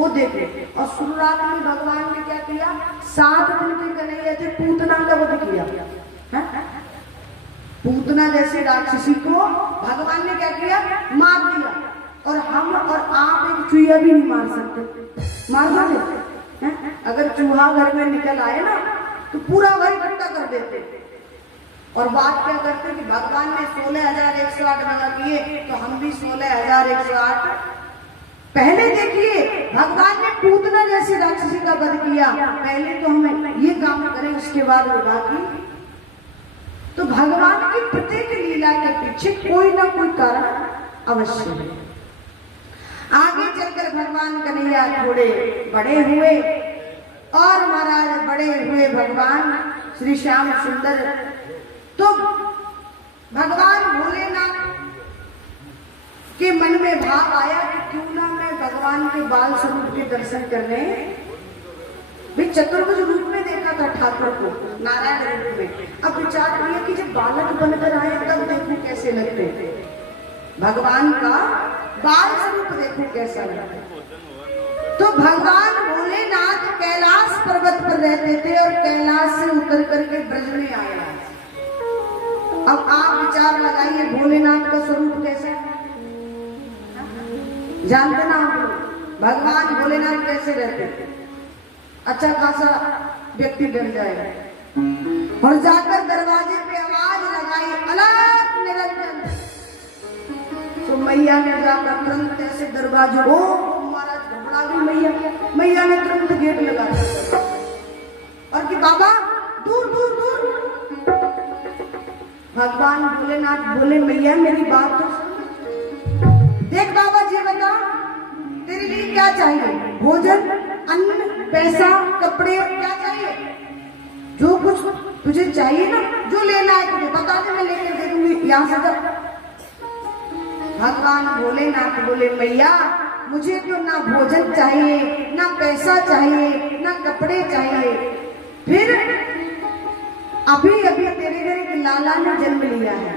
वो देखे। और शुरुआत में भगवान ने क्या किया, 7 दिन के कन्हैया थे, पूतना का वध किया। पूतना जैसे राक्षसी को भगवान ने क्या किया, मार दिया। और हम और आप एक चूहा भी नहीं मार सकते, मार दोगे? अगर चूहा घर में निकल आए ना तो पूरा घर इकट्ठा कर देते। और बात क्या करते कि भगवान ने 16,108 मना किए तो हम भी 16,108। पहले देखिए भगवान ने पूतना जैसी राक्षसी का वध किया, पहले तो हम ये काम करें उसके बाद बाकी। तो भगवान की प्रत्येक लीला के पीछे कोई ना कोई कारण अवश्य है। आगे चलकर भगवान कन्हैया थोड़े बड़े हुए और महाराज बड़े हुए भगवान श्री श्याम सुंदर। तो भगवान भोलेनाथ के मन में भाव आया कि क्यों ना मैं भगवान के बाल स्वरूप के दर्शन करने। भी चतुर्भुज रूप में देखा था ठाकुर को, नारायण रूप में। अब विचार किया कि जब बालक बनकर आए तब देखूं कैसे लगते, भगवान का बाल स्वरूप देखूं कैसा लगता। तो भगवान भोलेनाथ कैलाश पर्वत पर रहते थे और कैलाश से उतर करके ब्रज में आए। अब आप विचार लगाइए भोलेनाथ का स्वरूप कैसा है, जानते ना आप लोग भगवान भोलेनाथ कैसे रहते थे। अच्छा खासा व्यक्ति डर जाएगा और जाकर दरवाजे पे आवाज लगाई, अलग निरंजन। तो मैया ने जाकर तुरंत ऐसे दरवाजे, ओ महाराज घबरा गई मैया ने तुरंत गेट लगा दिया और कि बाबा दूर दूर दूर। भगवान भोलेनाथ बोले मैया मेरी बात तो देख बाबा जी, बता तेरे लिए क्या चाहिए, भोजन अन्न पैसा कपड़े क्या चाहिए, जो कुछ तुझे चाहिए ना, जो लेना है तुझे बता दे मैं लेकर दे दूंगी, यहाँ से जा। भगवान भोलेनाथ बोले मैया मुझे तो ना भोजन चाहिए, ना पैसा चाहिए, ना कपड़े चाहिए। फिर अभी अभी तेरे घर एक लाला ने जन्म लिया है,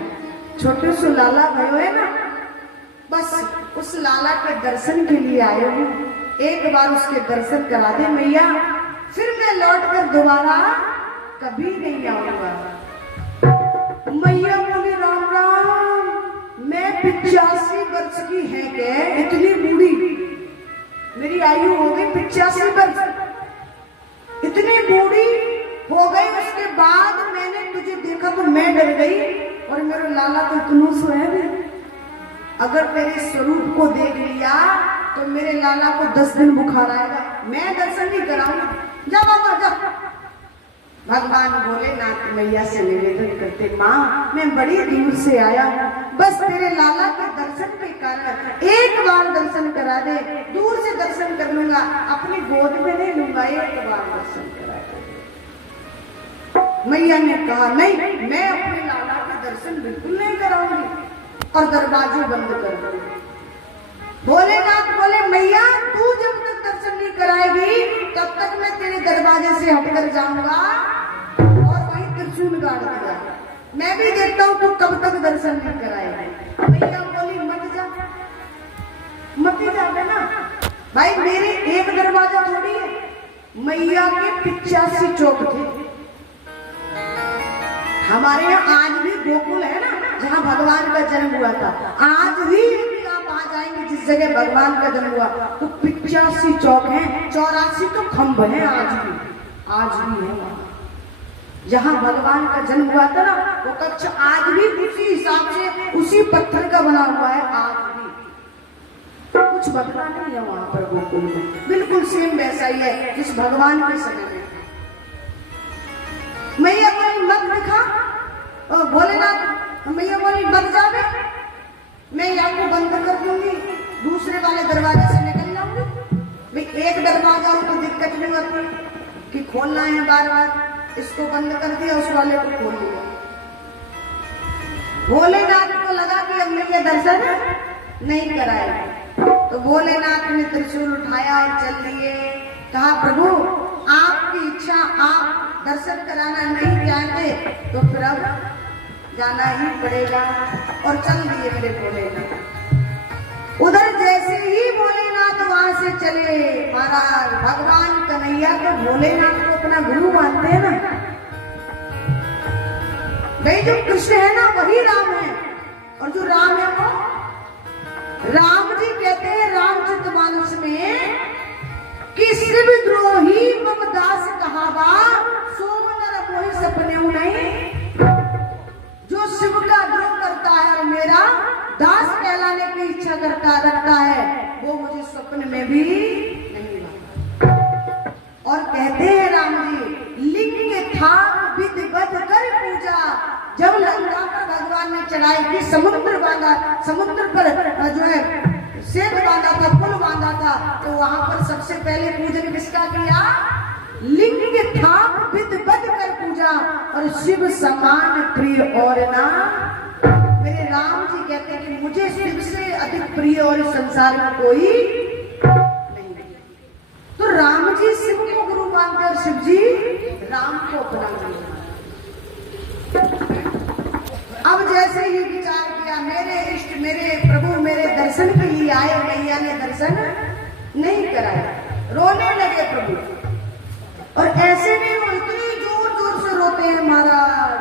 छोटे से लाला भयो है ना, बस उस लाला के दर्शन के लिए आए हूँ, एक बार उसके दर्शन करा दे मैया, फिर मैं लौट कर दोबारा कभी नहीं आऊंगा। मैया बोली राम राम, मैं 85 वर्ष की है क्या, इतनी बूढ़ी मेरी आयु हो गई 85 वर्ष, इतनी बूढ़ी हो गई। उसके बाद मैंने तुझे देखा तो मैं डर गई और मेरा लाला तो इतना सोया है। अगर तेरे स्वरूप को देख लिया तो मेरे लाला को 10 दिन बुखार आएगा, मैं दर्शन नहीं कराऊंगी, जा बाबा जा। भगवान भोलेनाथ मैया से निवेदन करते, माँ मैं बड़ी दूर से आया हूँ, बस तेरे लाला के दर्शन के कारण एक बार दर्शन करा दे, दूर से दर्शन कर लूंगा, अपनी गोद में नहीं लूंगा, एक बार दर्शन करा दे। मैया ने कहा नहीं मैं अपने लाला के दर्शन बिल्कुल नहीं कराऊंगी और दरवाजे बंद कर दो। भोलेनाथ बोले मैया तू जब तक दर्शन नहीं कराएगी तब तक मैं तेरे दरवाजे से हटकर जाऊंगा और वहीं त्रिशूल गाड़ दूंगा, मैं भी देखता हूँ तू कब तक दर्शन नहीं कराएगी। मैया बोली मत जा, मत ही जावे ना भाई, मेरे एक दरवाजा थोड़ी है, मैया के 85 चौक थे। हमारे यहाँ आज भी गोकुल है ना जहाँ भगवान का जन्म हुआ था, आज भी आप आ जाएंगे जिस जगह भगवान का जन्म हुआ तो 85 चौक हैं, 84 तो खंभ हैं, आज भी है वहाँ जहाँ भगवान का जन्म हुआ था ना, वो कच्छ आज भी उसी हिसाब से उसी पत्थर का बना हुआ है, आज भी कुछ बदला नहीं है वहाँ पर गोकुल में, बिल्कुल सेम वैसा ही है जिस भगवान के समय में। मैया बोली मत दिखा, भोलेनाथ मैया बोली मत जावे, मैं आपको बंद कर दूंगी, दूसरे वाले दरवाजे से निकल जाऊंगी। भाई एक दरवाजा हो तो दिक्कत नहीं होती कि खोलना है बार बार, इसको बंद कर दिया उस वाले को खोल लिया। भोलेनाथ को लगा कि अब मैया दर्शन नहीं कराएगी, तो भोलेनाथ ने त्रिशूल उठाया और चल दिए। कहा प्रभु आपकी इच्छा, आप दर्शन कराना नहीं चाहते तो फिर अब जाना ही पड़ेगा, और चल दिए मेरे भोलेनाथ। उधर जैसे ही भोलेनाथ वहां से चले भोलेनाथ को अपना गुरु मानते हैं ना, भाई जो कृष्ण है ना वही राम है, और जो राम है वो राम जी कहते हैं रामचरितमानस में कि शिव द्रोही मम दास कहावा सोम नर मोहि सपने नहीं। जो शिव का द्रोह करता है और मेरा दास कहलाने की इच्छा रखता है वो मुझे स्वप्न में भी नहीं लाता। और कहते हैं राम जी लिंग के थाप विधिवत कर पूजा। जब लंका पर भगवान ने चढ़ाई की, समुद्र बांधा, समुद्र पर जो है सेतु बांधा था, पुल बांधा था, तो वहां पर सबसे पहले पूजन किसका किया? लिंग के थाप विधिवत कर पूजा। और शिव समान प्रिय और ना, मेरे राम जी कहते हैं कि मुझे शिव से अधिक प्रिय और संसार में कोई नहीं। तो राम जी शिव को गुरु मानते और शिव जी राम को अपना गुरु मानते। अब जैसे ही विचार किया, मेरे इष्ट मेरे प्रभु मेरे दर्शन के लिए आए, मैया ने दर्शन नहीं कराया, रोने लगे प्रभु। और ऐसे नहीं, वो इतनी जोर जोर से रोते हैं महाराज।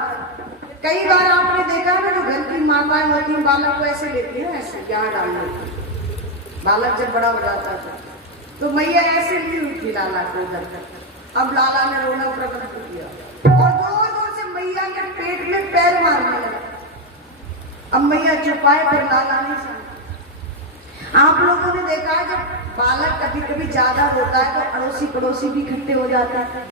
कई बार आपने देखा ना, जो घर की माताएं होती हैं बालक को ऐसे लेती है, ऐसे क्या डाल देती। बालक जब बड़ा हो जाता है तो मैया ऐसे नहीं उठी लाला को उधर तक। अब लाला ने रोना प्रकट किया और जोर जोर से मैया के पेट में पैर मारने लगा। अब मैया चुपाए पर लाला नहीं सुना। आप लोगों ने देखा है जब बालक कभी कभी ज्यादा रोता है तो अड़ोसी पड़ोसी भी इकट्ठे हो जाता है।